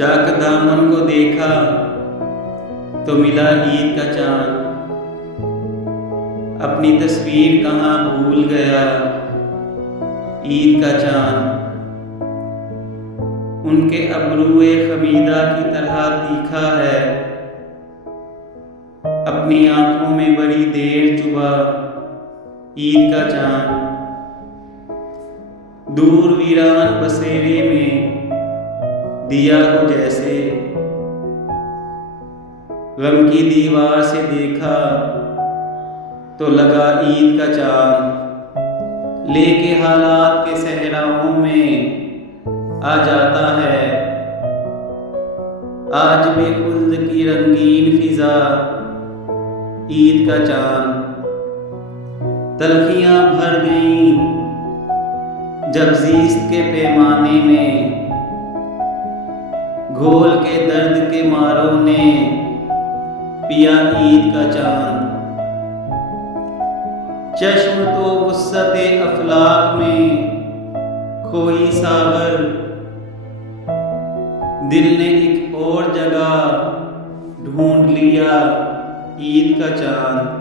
चाक दामन को देखा तो मिला ईद का चांद। अपनी तस्वीर कहाँ भूल गया ईद का चांद। उनके अबरूए खमीदा की तरह तीखा है, अपनी आंखों में बड़ी देर चुभा ईद का चांद। दूर वीरान बसेरे में दिया हो जैसे, गम की दीवार से देखा तो लगा ईद का चांद। लेके हालात के सहराओं में आ जाता है, आज भी खुल्द की रंगीन फिजा ईद का चांद। तलखियां भर गईं जब ज़ीस्त के पैमाने में, घोल के दर्द के मारों ने पिया ईद का चांद। चश्म तो वुस्सते अफलाक में खोई सागर, दिल ने एक और जगह ढूंढ लिया ईद का चांद।